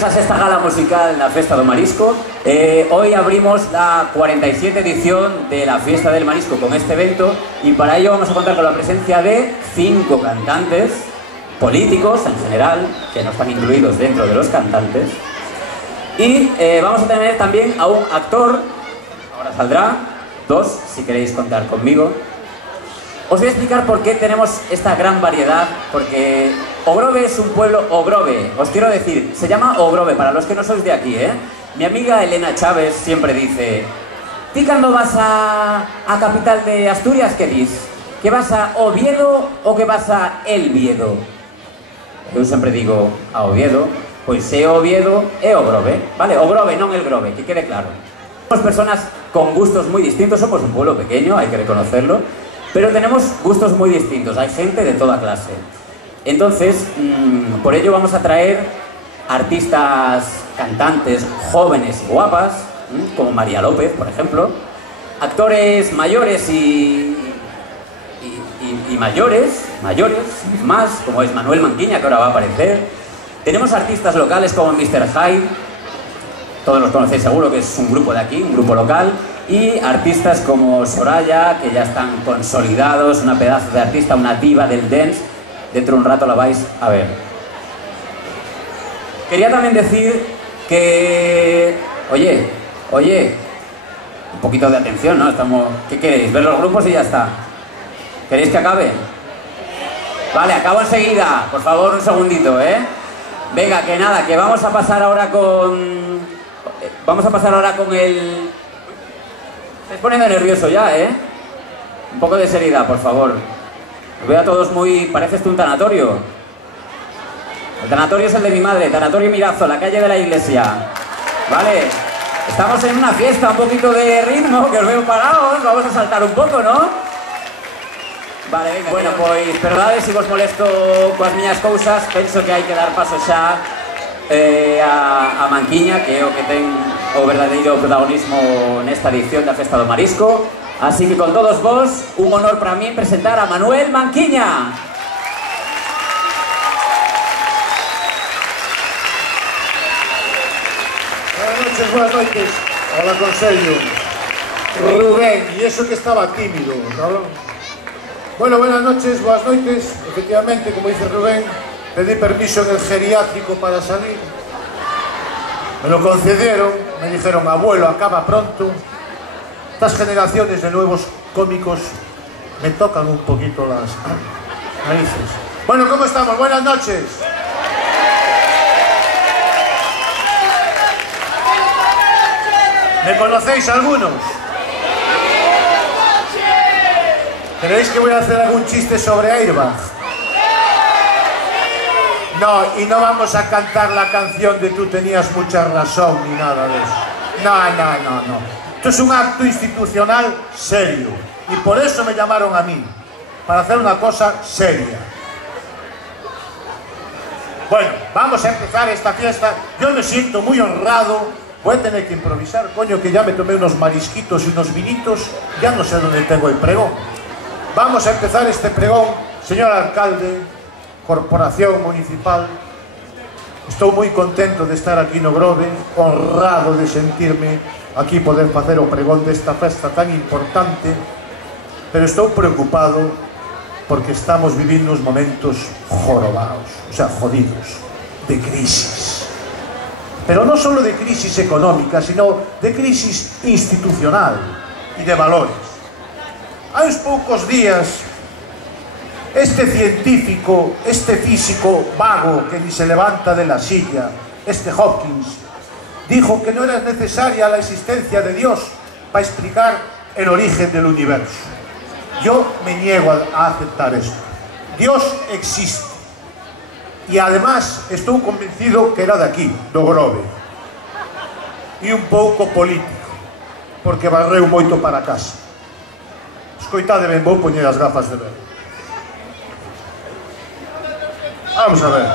Benvidos a esta gala musical na Festa do Marisco. Hoy abrimos la 47 edición de la Fiesta del Marisco con este evento y para ello vamos a contar con la presencia de 5 cantantes, políticos en general, que no están incluidos dentro de los cantantes, y vamos a tener también a un actor, ahora saldrá, 2 si queréis contar conmigo. Os voy a explicar por qué tenemos esta gran variedad, porque Ogrove es un pueblo, Ogrove, os quiero decir, se llama Ogrove, para los que no sois de aquí, ¿eh? Mi amiga Elena Chávez siempre dice, ¿ti cuando vas a capital de Asturias, qué dis? ¿Que vas a Oviedo o que vas a El Viedo? Eu sempre digo a Oviedo, pois se Oviedo é Ogrove, vale? Ogrove, non El Grove, que quede claro. Somos personas con gustos muy distintos, somos un pueblo pequeño, hay que reconocerlo, pero tenemos gustos muy distintos, hay gente de toda clase. Entonces, por ello vamos a traer artistas, cantantes jóvenes y guapas, como María López, por ejemplo, actores mayores y mayores más, como es Manuel Manquiña, que ahora va a aparecer. Tenemos artistas locales como Mr. Hyde, todos los conocéis seguro, que es un grupo de aquí, un grupo local, y artistas como Soraya, que ya están consolidados, una pedazo de artista, una diva del dance. Dentro de un rato la vais a ver. Quería también decir que... Oye, un poquito de atención, ¿no? ¿Qué queréis? ¿Ver los grupos y ya está? ¿Queréis que acabe? Vale, acabo enseguida. Por favor, un segundito, ¿eh? Venga, que nada, que vamos a pasar ahora con... el... Estáis poniendo nervioso ya, ¿eh? Un poco de seriedad, por favor. Os veo a todos muy... Parece esto un tanatorio. El tanatorio es el de mi madre, Tanatorio Mirazo, la calle de la iglesia. Vale, estamos en una fiesta, un poquito de ritmo, que os veo parados, vamos a saltar un poco, ¿no? Vale, venga. Bueno, pois, perdade se vos molesto coas miñas cousas, penso que hai que dar paso xa a Manquiña, que é o que ten o verdadeiro protagonismo nesta edición da Festa do Marisco. Así que con todos vos, un honor para mí presentar a Manuel Manquiña. Buenas noches. Hola, Consello. Rubén, y eso que estaba tímido, cabrón. Bueno, buenas noches, buenas noites. Efectivamente, como dice Rubén, pedí permiso en el geriátrico para salir. Me lo concedieron, me dijeron, abuelo, acaba pronto. Estas generaciones de nuevos cómicos me tocan un poquito las narices. Bueno, ¿cómo estamos? Buenas noches. ¿Me conocéis algunos? ¿Creéis que voy a hacer algún chiste sobre Airbag? No, y no vamos a cantar la canción de Tú tenías mucha razón ni nada de eso. No. Esto es un acto institucional serio y por eso me llamaron a mí, para hacer una cosa seria. Bueno, vamos a empezar esta fiesta. Yo me siento muy honrado. Voy a tener que improvisar, coño, que ya me tomé unos marisquitos y unos vinitos, ya no sé dónde tengo el pregón. Vamos a empezar este pregón, señor alcalde, corporación municipal. Estoy muy contento de estar aquí en Ogrove, honrado de sentirme aquí poder facer o pregón desta festa tan importante, pero estou preocupado porque estamos vivindo uns momentos jorobados, o sea, jodidos, de crisis. Pero no solo de crisis económica, sino de crisis institucional y de valores. Hai uns poucos días, este científico, este físico vago que ni se levanta de la silla, este Hopkins, dijo que no era necesaria la existencia de Dios para explicar el origen del universo. Yo me niego a aceptar esto. Dios existe. Y además estoy convencido que era de aquí, de Ogrove. E un pouco político, porque barreu moito para casa. Escoitade ben, vou poñer as gafas de ver. Vamos a ver.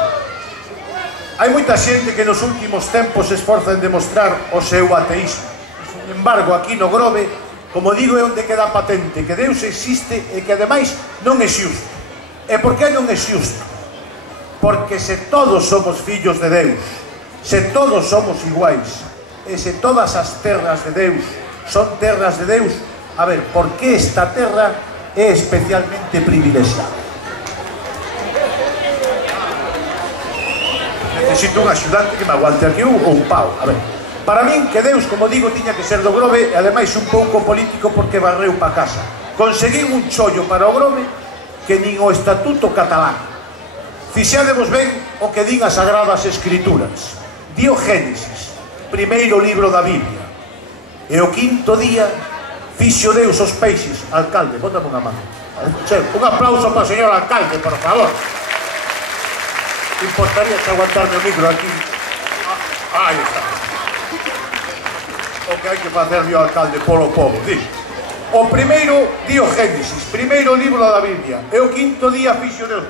Hai moita xente que nos últimos tempos se esforza en demostrar o seu ateísmo. Sin embargo, aquí no Grove, como digo, é onde queda patente que Deus existe e que ademais non é xusto. E por que non é xusto? Porque se todos somos fillos de Deus, Se todos somos iguais, e se todas as terras de Deus son terras de Deus, a ver, por que esta terra é especialmente privilexiada? Necesito un axudante que me aguante aquí un pau. A ver, para min que Deus, como digo, tiña que ser do Grove, e ademais un pouco político porque barreu pa casa. Conseguín un chollo para o Grove que nin o Estatuto Catalán. Fixadevos ben o que din as Sagradas Escrituras. Di o Génesis, primeiro libro da Biblia, e o quinto día fixo Deus os peixes. Alcalde, bótame unha mano. Un aplauso para o señor alcalde, por favor. Importaría que aguantarme o micro aquí. Aí está. O que hai que facer o alcalde polo povo, di. O primeiro di o Génesis, primeiro libro da Biblia, e o quinto día fixo Deus.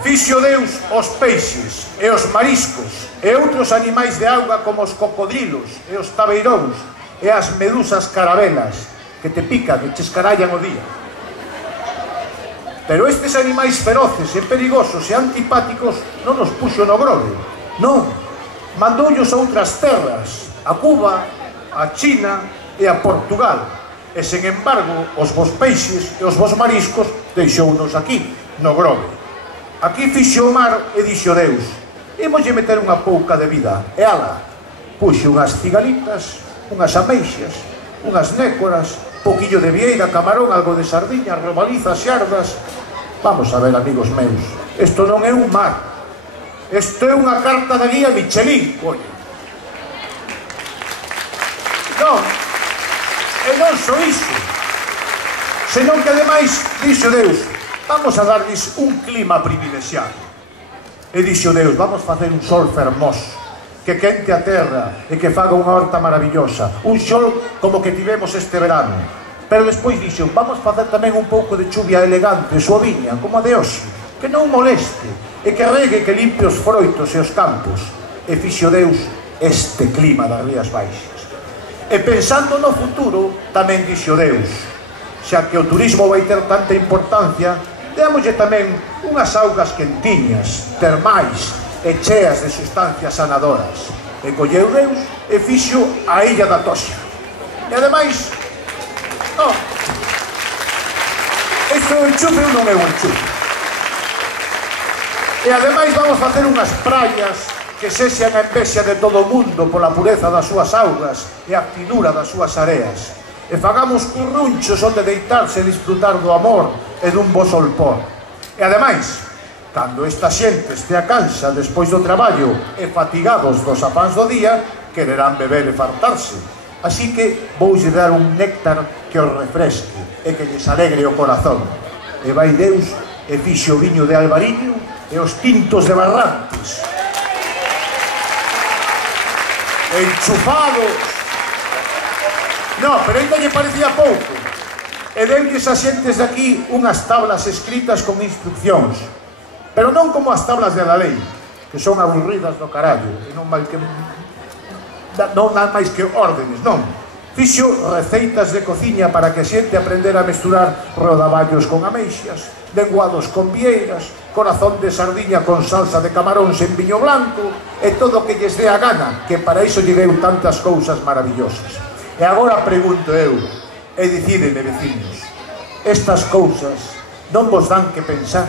Fixo Deus os peixes e os mariscos e outros animais de auga como os cocodrilos e os tabeiróns e as medusas carabelas que te pican e te escarallan o día. Pero estes animais feroces e perigosos e antipáticos non os puxo no Grove, non, mandoullos a outras terras, a Cuba, a China e a Portugal, e sen embargo os vos peixes e os vos mariscos deixounos aquí, no Grove. Aquí fixo o mar e dixo Deus: imoslle meter unha pouca de vida. E ala, puxo unhas cigalitas, unhas ameixas, unhas nécoras, poquillo de vieira, camarón, algo de sardiña, robalizas, xardas. Vamos a ver, amigos meus, isto non é un mar, isto é unha carta da guía Michelin, coño. Non, e non só iso, senón que ademais dixo Deus: vamos a darles un clima privilexiado. E dixo Deus: vamos facer un sol fermoso, que quente a terra e que faga unha horta maravillosa, un sol como que tivemos este verano. Pero despois dixo: vamos facer tamén un pouco de chuvia elegante, suaviña, como a de hoxe, que non moleste, e que regue, que limpie os froitos e os campos. E fixo Deus este clima das Rías Baixas. E pensando no futuro, tamén dixo Deus: xa que o turismo vai ter tanta importancia, démoslle tamén unhas augas quentiñas, termais e cheas de sustancias sanadoras. E colleu Deus e fixo a Illa da Toxa. E ademais, non, isto é o enchufe ou non é o enchufe? E ademais vamos facer unhas praias que sexan a envexa de todo o mundo pola pureza das súas augas e a finura das súas areas. E fagamos currunchos onde deitarse e disfrutar do amor e dun bo solpor. E ademais, cando esta xente estea cansa despois do traballo e fatigados dos afáns do día, quererán beber e fartarse. Así que voulle dar un néctar que os refresque e que lles alegre o corazón. E vai Deus e fixo o viño de Albariño e os tintos de Barrantes. Enchufados. No, pero ainda lle parecía pouco. E deulles a xentes de aquí unhas tablas escritas con instruccións, pero non como as tablas de la lei, que son aburridas do carallo, e non máis que órdenes, non. Fixo receitas de cociña para que a xente aprendera a mesturar rodaballos con ameixas, lenguados con vieiras, corazón de sardiña con salsa de camaróns en viño blanco, e todo o que lles dé a gana, que para iso lle deu tantas cousas maravillosas. E agora pregunto eu, e dicídeme, veciños, estas cousas non vos dan que pensar?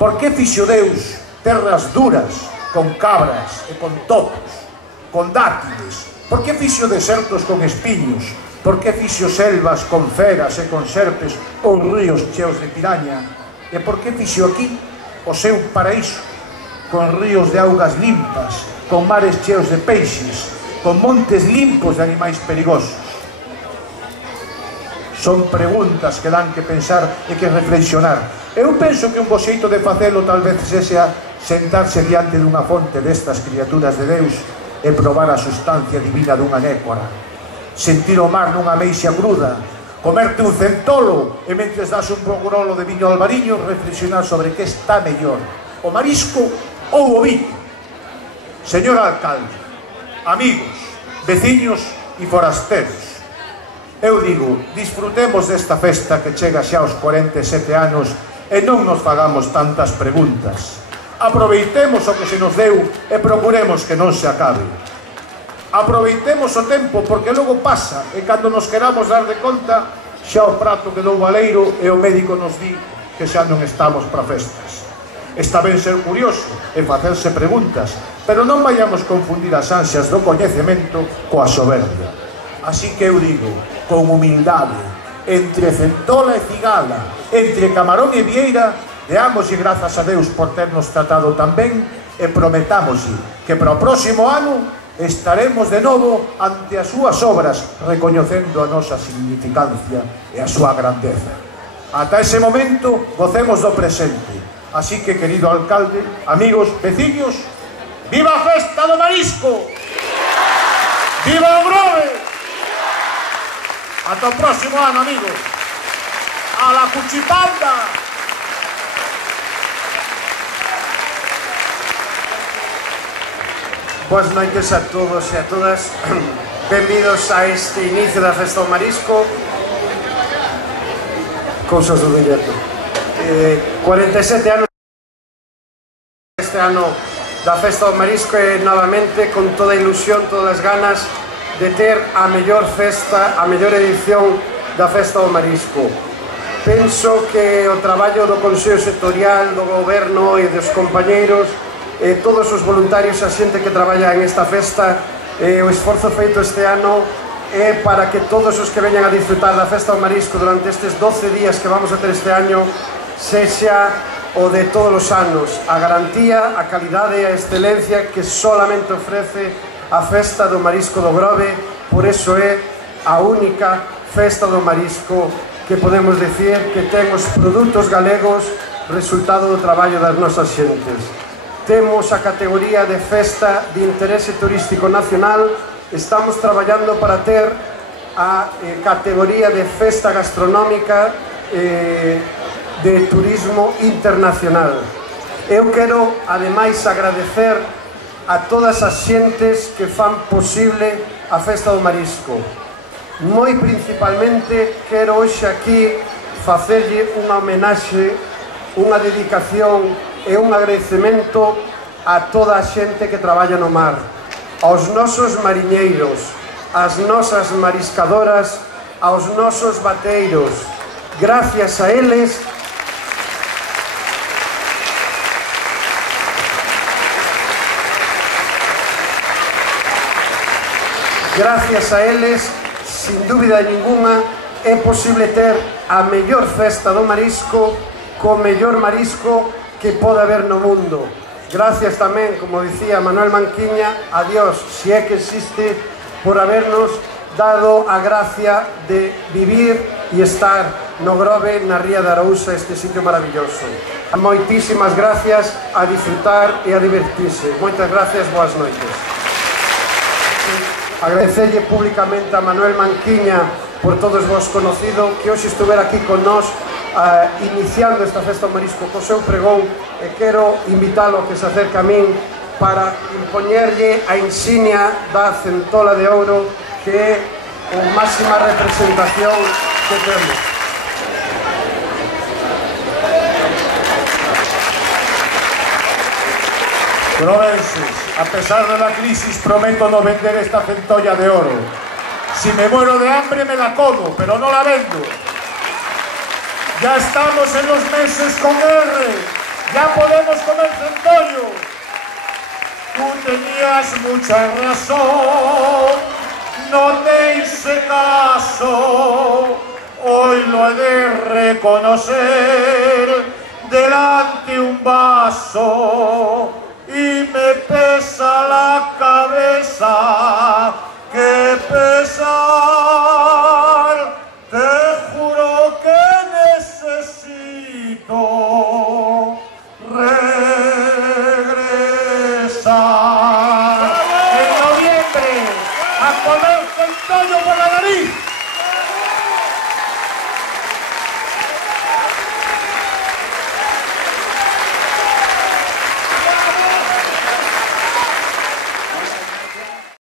Por que fixo Deus terras duras, con cabras e con topos, con dátiles? Por que fixo desertos con espiños? Por que fixo selvas con feras e con serpes ou ríos cheos de piraña? E por que fixo aquí o seu paraíso, con ríos de augas limpas, con mares cheos de peixes, con montes limpos de animais perigosos? Son preguntas que dan que pensar e que reflexionar. Eu penso que un bo xeito de facelo tal vez sexa sentarse diante dunha fonte destas criaturas de Deus e probar a sustancia divina dunha nécora, sentir o mar nunha ameixa cruda, comerte un centolo e mentres das un grolo de viño Albariño reflexionar sobre que está mellor, o marisco ou o viño. Señor alcalde, amigos, veciños e forasteros, eu digo, disfrutemos desta festa que chega xa aos 47 anos e non nos fagamos tantas preguntas. Aproveitemos o que se nos deu e procuremos que non se acabe. Aproveitemos o tempo porque logo pasa e cando nos queramos dar de conta xa o prato quedou baleiro e o médico nos di que xa non estamos para festas. Está ben ser curioso e facerse preguntas, pero non vayamos confundir as ansias do coñecemento coa soberbia. Así que eu digo, con humildade, entre Centola e Cigala, entre Camarón e Vieira, deámoslle grazas a Deus por ternos tratado tan ben e prometámoslle que para o próximo ano estaremos de novo ante as súas obras recoñecendo a nosa significancia e a súa grandeza. Ata ese momento gocemos do presente. Así que, querido alcalde, amigos, veciños, viva a festa do marisco! Viva o Grove! Ata o próximo ano, amigos! A la cuchipanda! Boas noites a todos e a todas. Benvidos a este inicio da Festa do Marisco. Cousas do directo. 47 anos este ano da Festa do Marisco e novamente con toda a ilusión, todas as ganas de ter a mellor festa, a mellor edición da Festa do Marisco. Penso que o traballo do Consello Sectorial, do Goberno e dos compañeiros, todos os voluntarios, a xente que traballa en esta festa, o esforzo feito este ano é para que todos os que veñan a disfrutar da Festa do Marisco durante estes 12 días que vamos a ter este año sexa o de todos os anos, a garantía, a calidade e a excelencia que solamente ofrece a Festa do Marisco do Grove. Por eso é a única Festa do Marisco que podemos decir que ten os produtos galegos resultado do traballo das nosas xentes. Temos a categoría de festa de interese turístico nacional, estamos traballando para ter a categoría de festa gastronómica de turismo internacional. Eu quero, ademais, agradecer a todas as xentes que fan posible a Festa do Marisco. Moi principalmente quero hoxe aquí facerlle unha homenaxe, unha dedicación e un agradecemento a toda a xente que traballa no mar, aos nosos mariñeiros, ás nosas mariscadoras, aos nosos bateiros. Gracias a eles sin dúbida ninguna, é posible ter a mellor festa do marisco co mellor marisco que pode haber no mundo. Gracias tamén, como dicía Manuel Manquiña, a Dios, si é que existe, por habernos dado a gracia de vivir e estar no Grove, na Ría de Arousa, este sitio maravilloso. Moitísimas gracias, a disfrutar e a divertirse. Moitas gracias, boas noites. Agradecerlle públicamente a Manuel Manquiña, por todos vos conocido, que hoxe estuvera aquí con nós iniciando esta Festa do Marisco co seu pregón, e quero invitalo a que se acerque a min para impoñerlle a insignia da Centola de Ouro, que é a máxima representación que temos. Grovenses, a pesar de la crisis, prometo no vender esta centolla de oro. Si me muero de hambre me la como, pero no la vendo. Ya estamos en los meses con R, ya podemos comer centollo. Tú tenías mucha razón, no te hice caso, hoy lo he de reconocer, delante un vaso y me pesa la cabeza, qué pesar, te juro que necesito regresar en noviembre a comer centollo por la nariz.